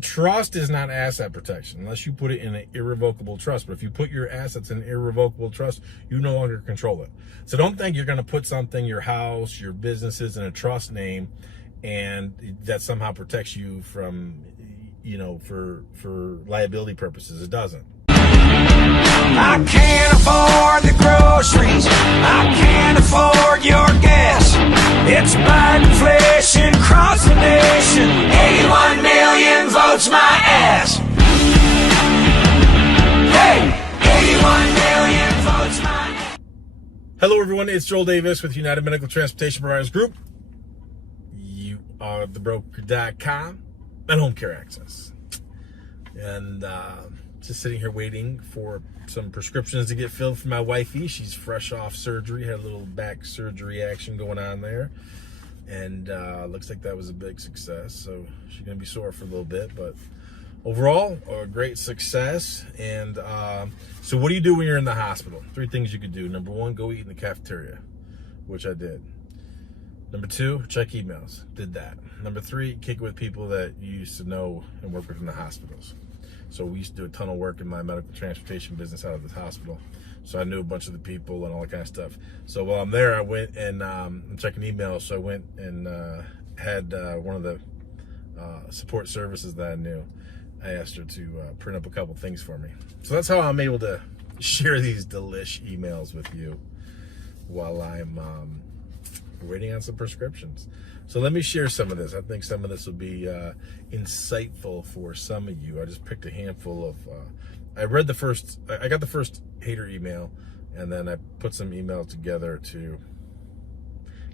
trust is not asset protection unless you put it in an irrevocable trust. But if you put your assets in an irrevocable trust, you no longer control it. So don't think you're going to put something, your house, your businesses, in a trust name, and that somehow protects you from, for liability purposes. It doesn't. I can't afford the groceries. I can't afford your gas. It's buying inflation across the nation. 81 million votes my ass. Hey, 81 million votes my ass. Hello, everyone. It's Joel Davis with United Medical Transportation Providers Group. You are thebroker.com and Home Care Access. And just sitting here waiting for some prescriptions to get filled for my wifey. She's fresh off surgery, had a little back surgery action going on there. And looks like that was a big success. So she's going to be sore for a little bit, but overall, a great success. And so what do you do when you're in the hospital? 3 things you could do. Number 1, go eat in the cafeteria, which I did. Number 2, check emails. Did that. Number 3, kick it with people that you used to know and work with in the hospitals. So we used to do a ton of work in my medical transportation business out of this hospital. So I knew a bunch of the people and all that kind of stuff. So while I'm there, I went and I'm checking emails. So I went and had one of the support services that I knew. I asked her to print up a couple things for me. So that's how I'm able to share these delish emails with you while I'm waiting on some prescriptions. So let me share some of this. I think some of this will be insightful for some of you. I just picked a handful of, I got the first hater email, and then I put some emails together to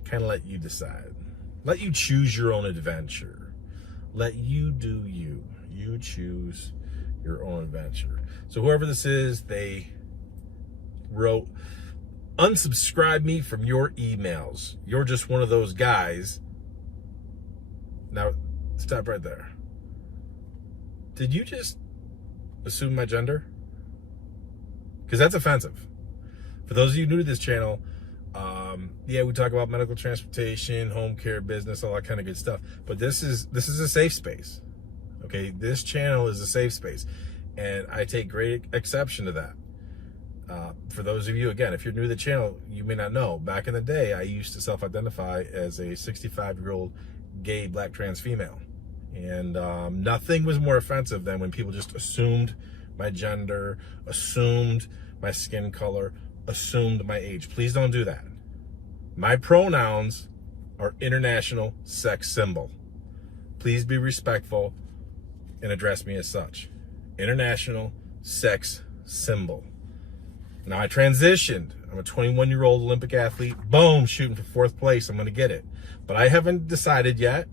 kind of let you decide. Let you choose your own adventure. Let you do you. You choose your own adventure. So whoever this is, they wrote, unsubscribe me from your emails. You're just one of those guys. Now, stop right there. Did you just assume my gender? Because that's offensive. For those of you new to this channel, yeah, we talk about medical transportation, home care, business, all that kind of good stuff. But this is a safe space. Okay, this channel is a safe space, and I take great exception to that. For those of you, again, if you're new to the channel, you may not know. Back in the day, I used to self-identify as a 65-year-old gay black trans female, and nothing was more offensive than when people just assumed my gender, assumed my skin color, assumed my age. Please don't do that. My pronouns are international sex symbol. Please be respectful and address me as such. International sex symbol. Now I transitioned. I'm a 21-year-old Olympic athlete. Boom, shooting for 4th place. I'm going to get it. But I haven't decided yet.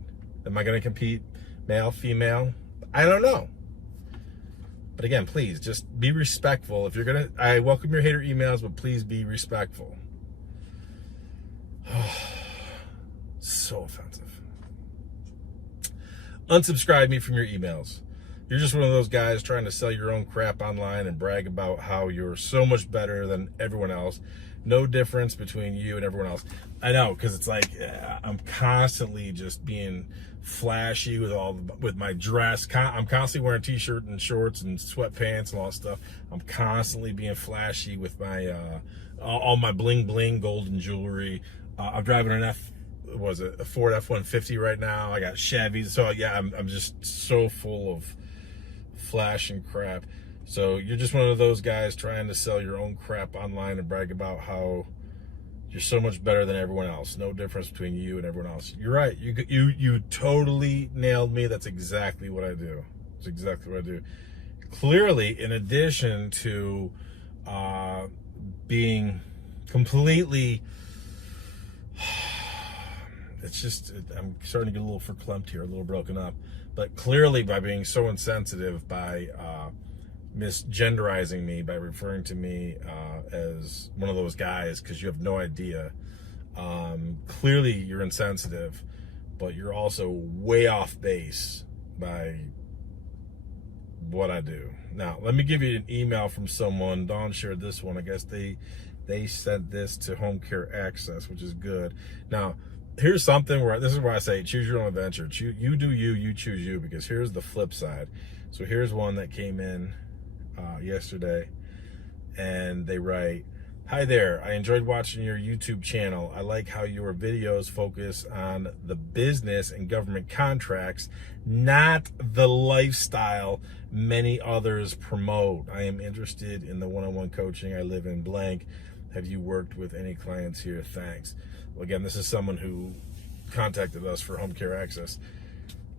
Am I going to compete male, female? I don't know. But again, please just be respectful. If you're going to, I welcome your hater emails, but please be respectful. So offensive. Unsubscribe me from your emails. You're just one of those guys trying to sell your own crap online and brag about how you're so much better than everyone else. No difference between you and everyone else. I know, because it's like I'm constantly just being flashy with my dress. I'm constantly wearing t-shirt and shorts and sweatpants and all that stuff. I'm constantly being flashy with my all my bling bling golden jewelry. I'm driving a Ford F-150 right now. I got Chevys. So yeah, I'm just so full of flash and crap. So you're just one of those guys trying to sell your own crap online and brag about how you're so much better than everyone else. No difference between you and everyone else. You're right. You totally nailed me. That's exactly what I do. That's exactly what I do. Clearly, in addition to being completely, I'm starting to get a little verklempt here, a little broken up. But clearly, by being so insensitive, by misgenderizing me, by referring to me as one of those guys because you have no idea, clearly you're insensitive, but you're also way off base by what I do. Now, let me give you an email from someone. Dawn shared this one. I guess they sent this to Home Care Access, which is good. Now, here's something where this is why I say choose your own adventure. You do you choose you, because here's the flip side. So here's one that came in yesterday, and they write, "Hi there, I enjoyed watching your YouTube channel. I like how your videos focus on the business and government contracts, not the lifestyle many others promote. I am interested in the one-on-one coaching. I live in blank. Have you worked with any clients here? Thanks." Well, again, this is someone who contacted us for home care access.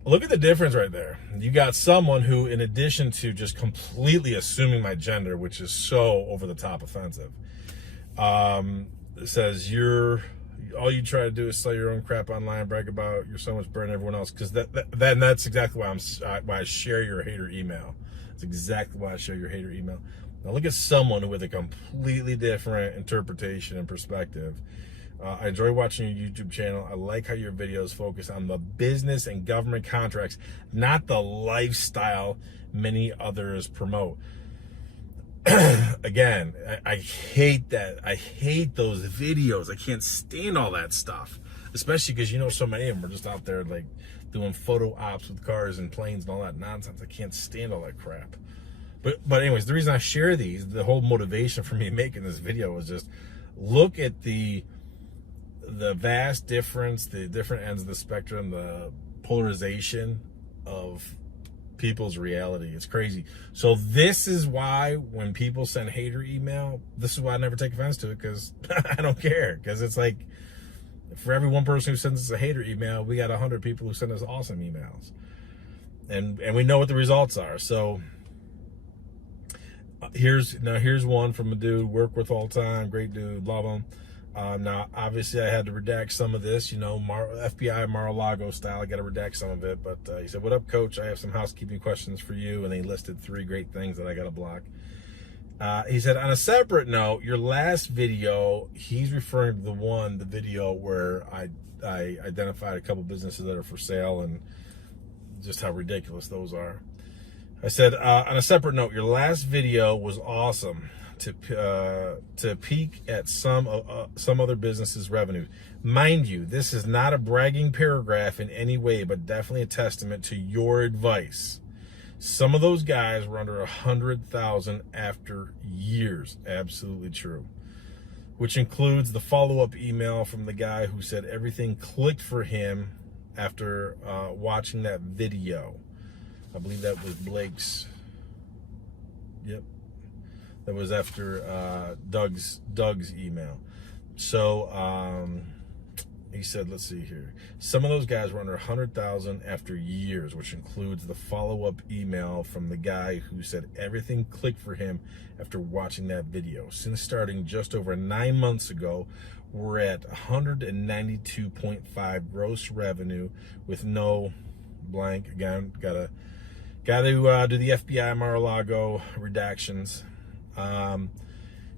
Look at the difference right there. You got someone who, in addition to just completely assuming my gender, which is so over the top offensive, says all you try to do is sell your own crap online, brag about you're so much better than everyone else. Because that's exactly why I share your hater email. That's exactly why I share your hater email. Now look at someone with a completely different interpretation and perspective. I enjoy watching your YouTube channel. I like how your videos focus on the business and government contracts, not the lifestyle many others promote. Again, I hate that. I hate those videos. I can't stand all that stuff, especially because so many of them are just out there like doing photo ops with cars and planes and all that nonsense. I can't stand all that crap. But anyways, the reason I share these, the whole motivation for me making this video was just look at the vast difference, the different ends of the spectrum, the polarization of people's reality. It's crazy. So this is why when people send hater email, this is why I never take offense to it, because I don't care. Because it's like, for every one person who sends us a hater email, we got 100 people who send us awesome emails, and we know what the results are. So here's one from a dude, work with all time, great dude, love him. Now, obviously, I had to redact some of this, FBI Mar-a-Lago style. I got to redact some of it. But he said, "What up, coach? I have some housekeeping questions for you." And he listed 3 great things that I got to block. He said, "On a separate note, your last video," he's referring to the video where I identified a couple businesses that are for sale and just how ridiculous those are. I said, "On a separate note, your last video was awesome. To peek at some other businesses' revenue. Mind you, this is not a bragging paragraph in any way, but definitely a testament to your advice. Some of those guys were under 100,000 after years." Absolutely true. Which includes the follow-up email from the guy who said everything clicked for him after watching that video. I believe that was Blake's. Yep. That was after Doug's email. So he said, let's see here. Some of those guys were under 100,000 after years, which includes the follow-up email from the guy who said everything clicked for him after watching that video. Since starting just over 9 months ago, we're at 192.5 gross revenue with no blank. Again, gotta do the FBI Mar-a-Lago redactions.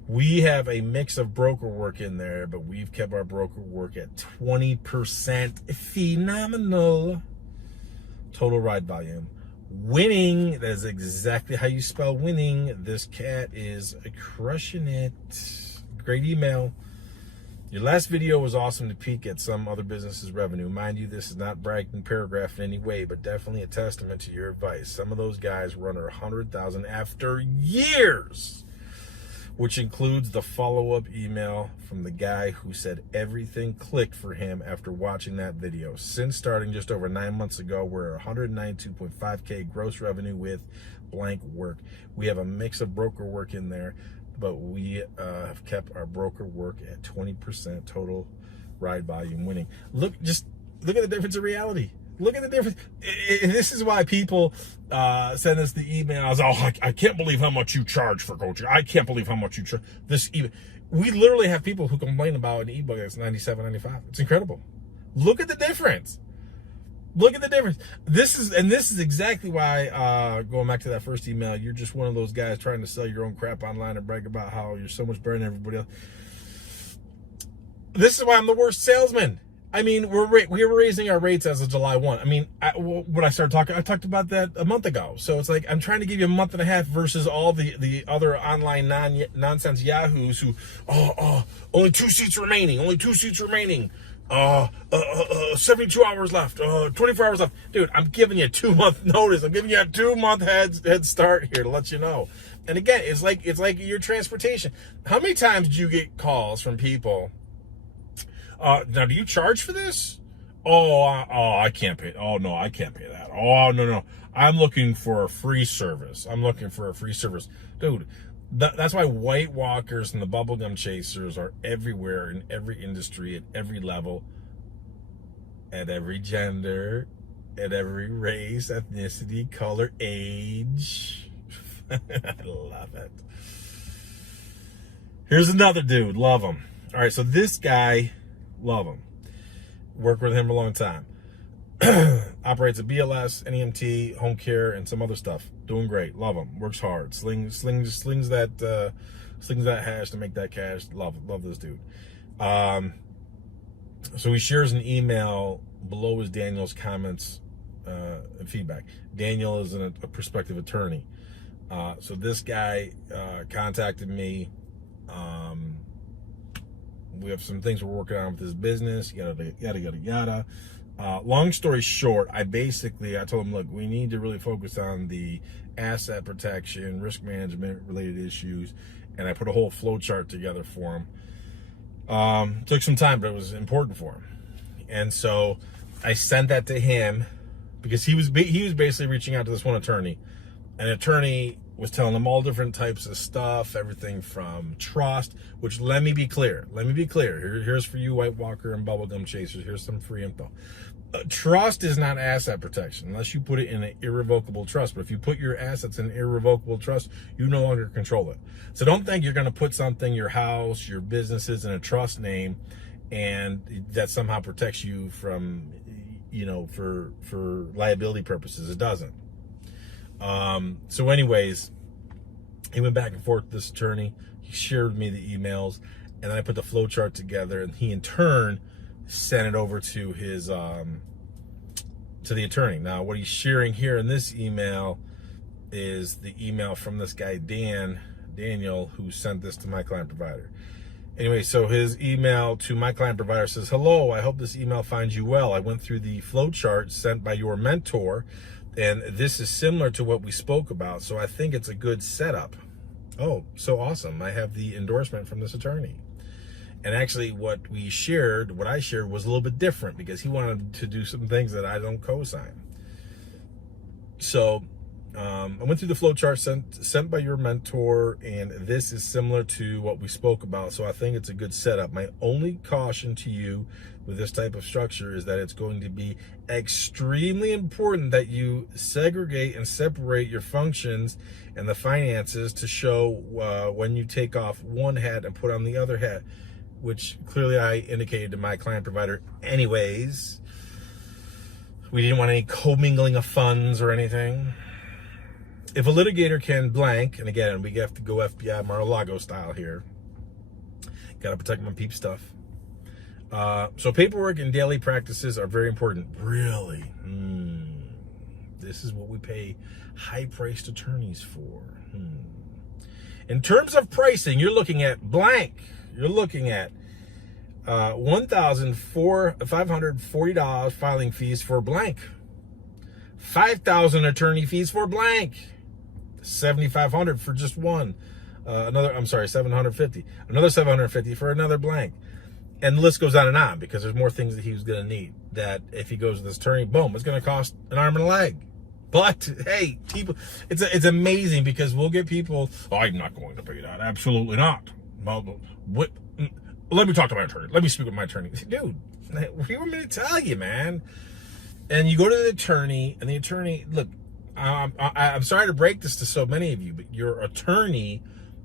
We have a mix of broker work in there, but we've kept our broker work at 20%. Phenomenal. Total ride volume. Winning, that is exactly how you spell winning. This cat is crushing it. Great email. Your last video was awesome to peek at some other businesses' revenue. Mind you, this is not bragging paragraph in any way, but definitely a testament to your advice. Some of those guys were under 100,000 after years, which includes the follow-up email from the guy who said everything clicked for him after watching that video. Since starting just over 9 months ago, we're at 192.5K gross revenue with blank work. We have a mix of broker work in there, but we have kept our broker work at 20% total ride volume winning. Look at the difference in reality. Look at the difference. This is why people send us the emails. "Oh, I can't believe how much you charge for coaching. I can't believe how much you charge." We literally have people who complain about an ebook that's $97.95. It's incredible. Look at the difference. Look at the difference. This is exactly why, going back to that first email, you're just one of those guys trying to sell your own crap online and brag about how you're so much better than everybody else. This is why I'm the worst salesman. I mean, we were raising our rates as of July 1. I mean, when I talked about that a month ago. So it's like I'm trying to give you a month and a half versus all the other online nonsense yahoos who, only 2 seats remaining, only 2 seats remaining. 72 hours left, 24 hours left. Dude, I'm giving you a 2-month notice. I'm giving you a 2-month head start here to let you know. And again, it's like your transportation. How many times do you get calls from people? Now, do you charge for this? I can't pay. Oh, no, I can't pay that. Oh, no. I'm looking for a free service. Dude, that's why White Walkers and the bubblegum chasers are everywhere in every industry, at every level, at every gender, at every race, ethnicity, color, age. I love it. Here's another dude. Love him. All right, so this guy, love him. Worked with him a long time. Operates a BLS, NEMT, home care, and some other stuff. Doing great. Love him. Works hard. Slings that hash to make that cash. Love this dude. So he shares an email below his Daniel's comments and feedback. Daniel is a prospective attorney. So this guy contacted me. We have some things we're working on with his business, yada. Long story short, I told him, look, we need to really focus on the asset protection, risk management related issues, and I put a whole flow chart together for him. Took some time, but it was important for him. And so I sent that to him because he was basically reaching out to this one attorney. An attorney was telling him all different types of stuff, everything from trust, which let me be clear. Here's for you, White Walker and bubblegum chasers. Here's some free info. Trust is not asset protection unless you put it in an irrevocable trust. But if you put your assets in irrevocable trust, you no longer control it. So don't think you're going to put something, your house, your businesses, in a trust name, and that somehow protects you from, for liability purposes. It doesn't. So anyways, he went back and forth with this attorney. He shared with me the emails, and then I put the flow chart together, and he in turn sent it over to his to the attorney. Now, what he's sharing here in this email is the email from this guy Daniel, who sent this to my client provider. Anyway, so his email to my client provider says, "Hello, I hope this email finds you well. I went through the flow chart sent by your mentor, and this is similar to what we spoke about, so I think it's a good setup." Oh, so awesome. I have the endorsement from this attorney. And actually what I shared was a little bit different because he wanted to do some things that I don't co-sign. So I went through the flow chart sent by your mentor, and this is similar to what we spoke about, so I think it's a good setup. My only caution to you with this type of structure is that it's going to be extremely important that you segregate and separate your functions and the finances to show when you take off one hat and put on the other hat, which clearly I indicated to my client provider anyways. We didn't want any commingling of funds or anything. If a litigator can blank, and again, we have to go FBI Mar-a-Lago style here, got to protect my peep stuff. So paperwork and daily practices are very important. Really? This is what we pay high-priced attorneys for. In terms of pricing, you're looking at blank. You're looking at $1,540 filing fees for blank. $5,000 attorney fees for blank. $7,500 for just one. $750. Another $750 for another blank. And the list goes on because there's more things that he was going to need. That if he goes to this attorney, boom, it's going to cost an arm and a leg. But hey, people, it's amazing because we'll get people. Oh, I'm not going to pay that. Absolutely not. Well, what? Let me talk to my attorney. Let me speak with my attorney. Dude, what do you want me to tell you, man? And you go to the attorney, and the attorney, look, I'm sorry to break this to so many of you, but your attorney,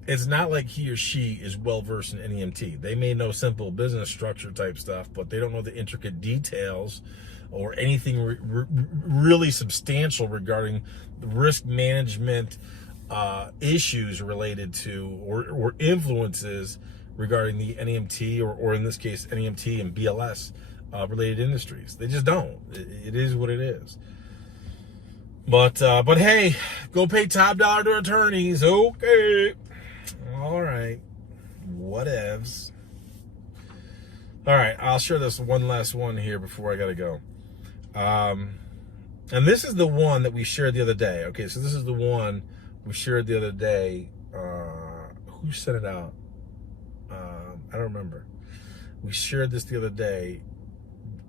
it's not like he or she is well-versed in NEMT. They may know simple business structure type stuff, but they don't know the intricate details or anything really substantial regarding the risk management issues related to or influences regarding the NEMT or in this case, NEMT and BLS related industries. They just don't. It is what it is. But hey, go pay top dollar to attorneys. Okay. All right. Whatevs. All right, I'll share this one last one here before I gotta go. And this is the one that we shared the other day. Okay, so this is the one we shared the other day. Who sent it out? I don't remember. We shared this the other day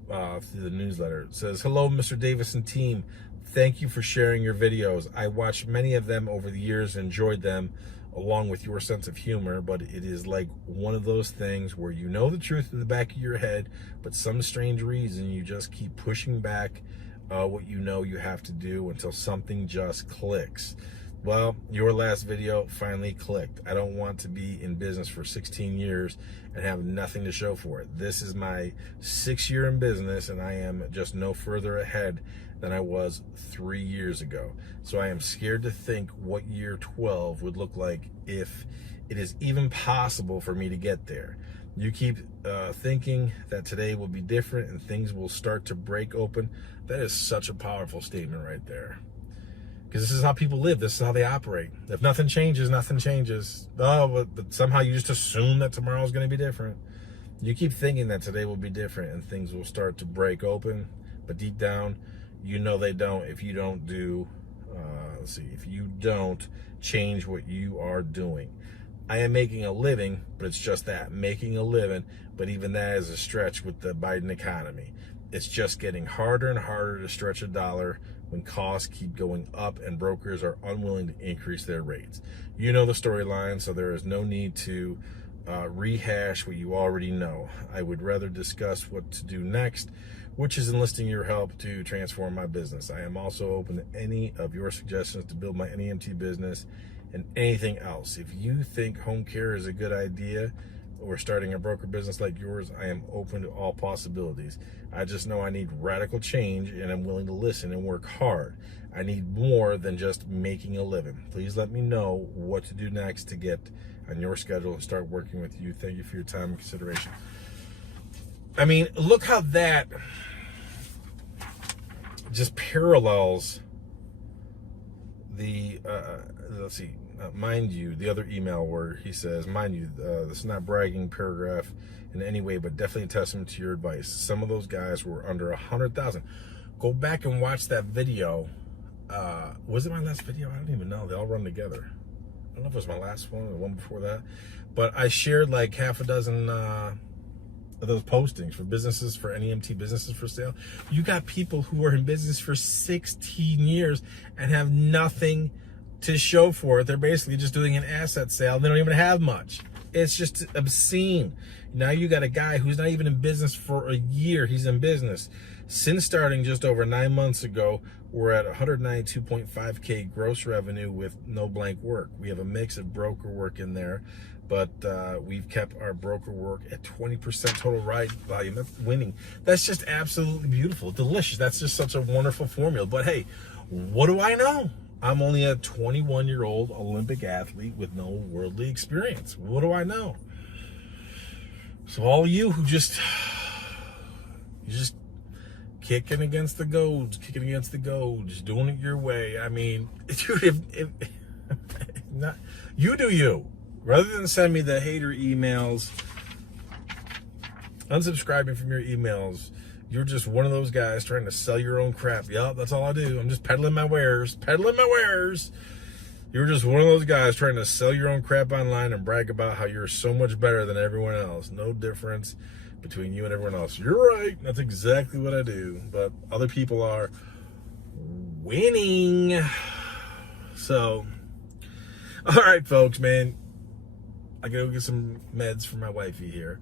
through the newsletter. It says, "Hello, Mr. Davis and team. Thank you for sharing your videos. I watched many of them over the years and enjoyed them along with your sense of humor, but it is like one of those things where you know the truth in the back of your head, but some strange reason you just keep pushing back what you know you have to do until something just clicks. Well, your last video finally clicked. I don't want to be in business for 16 years and have nothing to show for it. This is my 6th year in business, and I am just no further ahead than I was 3 years ago. So I am scared to think what year 12 would look like if it is even possible for me to get there. You keep thinking that today will be different and things will start to break open. That is such a powerful statement right there. Because this is how people live. This is how they operate. If nothing changes, nothing changes. Oh, but somehow you just assume that tomorrow is going to be different. You keep thinking that today will be different and things will start to break open. But deep down, you know they don't if you don't do, if you don't change what you are doing. I am making a living, but it's just that, making a living. But even that is a stretch with the Biden economy. It's just getting harder and harder to stretch a dollar when costs keep going up and brokers are unwilling to increase their rates. You know the storyline, so there is no need to rehash what you already know. I would rather discuss what to do next, which is enlisting your help to transform my business. I am also open to any of your suggestions to build my NEMT business and anything else. If you think home care is a good idea or starting a broker business like yours, I am open to all possibilities. I just know I need radical change and I'm willing to listen and work hard. I need more than just making a living. Please let me know what to do next to get on your schedule and start working with you. Thank you for your time and consideration." I mean, look how that just parallels the, let's see, mind you, the other email where he says, mind you, this is not bragging paragraph in any way, but definitely a testament to your advice. Some of those guys were under 100,000. Go back and watch that video. Was it my last video? I don't even know. They all run together. I don't know if it was my last one or the one before that, but I shared like half a dozen of those postings for businesses, for NEMT businesses for sale. You got people who are in business for 16 years and have nothing to show for it. They're basically just doing an asset sale. They don't even have much. It's just obscene. Now you got a guy who's not even in business for a year. He's in business since starting just over 9 months ago. We're at 192.5K gross revenue with no blank work. We have a mix of broker work in there, but we've kept our broker work at 20% total ride volume. That's winning. That's just absolutely beautiful, delicious. That's just such a wonderful formula. But hey, what do I know? I'm only a 21-year-old Olympic athlete with no worldly experience. What do I know? So all of you who just kicking against the goads, doing it your way. I mean, dude, if not, you do you. Rather than send me the hater emails, unsubscribing from your emails, you're just one of those guys trying to sell your own crap. Yup, that's all I do. I'm just peddling my wares. You're just one of those guys trying to sell your own crap online and brag about how you're so much better than everyone else. No difference between you and everyone else. You're right. That's exactly what I do. But other people are winning. So, all right, folks, man. I gotta go get some meds for my wifey here.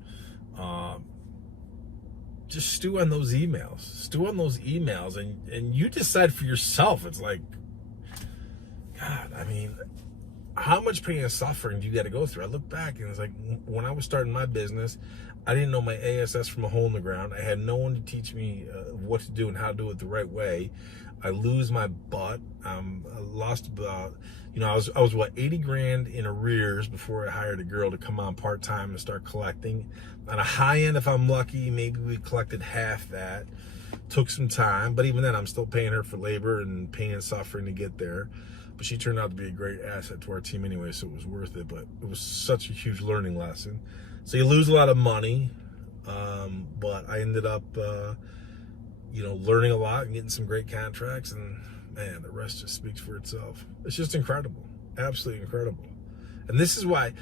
Just stew on those emails. And you decide for yourself. It's like, God, I mean, how much pain and suffering do you got to go through? I look back and it's like, when I was starting my business, I didn't know my ASS from a hole in the ground. I had no one to teach me what to do and how to do it the right way. I lose my butt. I lost about, I was what, 80 grand in arrears before I hired a girl to come on part-time and start collecting. On a high end, if I'm lucky, maybe we collected half that. Took some time, but even then I'm still paying her for labor and pain and suffering to get there. But she turned out to be a great asset to our team anyway, so it was worth it. But it was such a huge learning lesson. So you lose a lot of money. But I ended up, learning a lot and getting some great contracts, and man, the rest just speaks for itself. It's just incredible, absolutely incredible. And this is why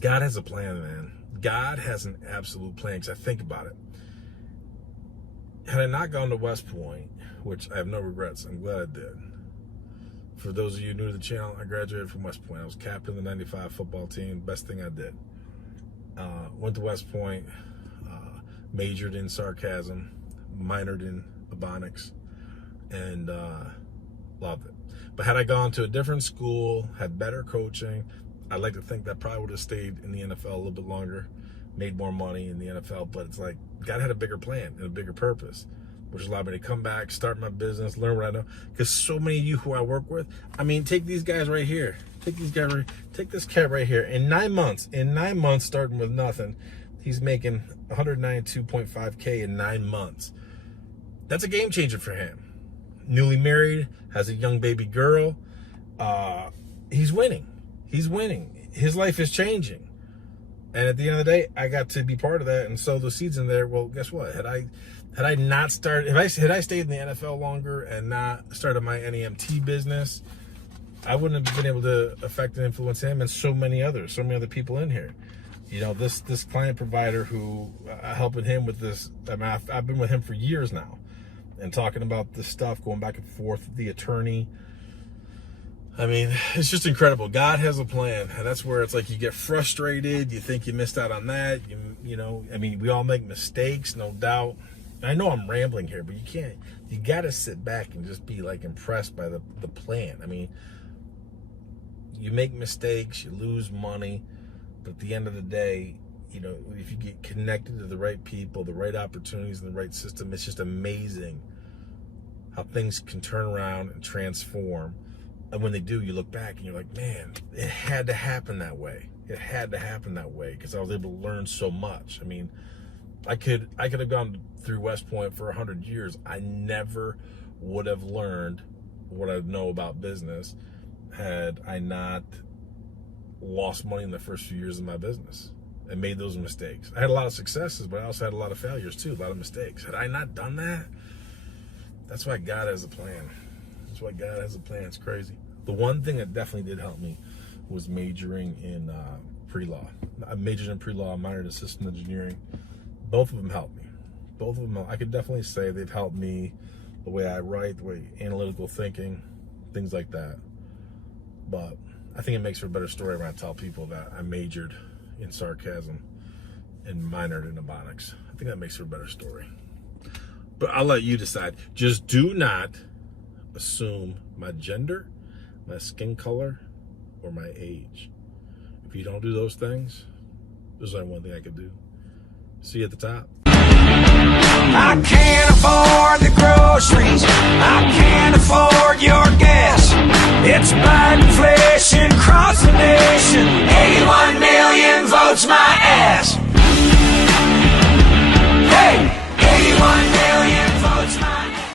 God has a plan, man. God has an absolute plan, because I think about it. Had I not gone to West Point, which I have no regrets, I'm glad I did. For those of you new to the channel, I graduated from West Point. I was captain of the 95 football team. Best thing I did. Went to West Point, majored in sarcasm, minored in ebonics, and loved it. But had I gone to a different school, had better coaching, I'd like to think that probably would have stayed in the NFL a little bit longer, made more money in the NFL. But it's like God had a bigger plan and a bigger purpose, which allowed me to come back, start my business, learn what I know. Because so many of you who I work with, I mean, take these guys right here. Take this cat right here. In 9 months, starting with nothing, he's making $192.5K in 9 months. That's a game changer for him. Newly married, has a young baby girl. He's winning. His life is changing. And at the end of the day, I got to be part of that and sow the seeds in there. Well, guess what? Had I stayed in the NFL longer and not started my NEMT business, I wouldn't have been able to affect and influence him and so many other people in here. This client provider who helping him with this, I've been with him for years now, and talking about this stuff, going back and forth with the attorney. I mean, it's just incredible. God has a plan, and that's where it's like you get frustrated. You think you missed out on that. We all make mistakes, no doubt. I know I'm rambling here, but you got to sit back and just be like impressed by the plan. I mean, you make mistakes, you lose money, but at the end of the day, if you get connected to the right people, the right opportunities, and the right system, it's just amazing how things can turn around and transform. And when they do, you look back and you're like, man, it had to happen that way. It had to happen that way, because I was able to learn so much. I mean, I could have gone through West Point for 100 years. I never would have learned what I know about business had I not lost money in the first few years of my business and made those mistakes. I had a lot of successes, but I also had a lot of failures too, a lot of mistakes. Had I not done that, that's why God has a plan. That's why God has a plan. It's crazy. The one thing that definitely did help me was majoring in pre-law. I majored in pre-law, minored in system engineering. Both of them helped me. I could definitely say they've helped me, the way I write, the way analytical thinking, things like that. But I think it makes for a better story when I tell people that I majored in sarcasm and minored in ebonics. I think that makes for a better story. But I'll let you decide. Just do not assume my gender, my skin color, or my age. If you don't do those things, there's only one thing I could do. See you at the top. I can't afford the groceries. I can't afford your gas. It's Biden inflation across the nation. 81 million votes my ass.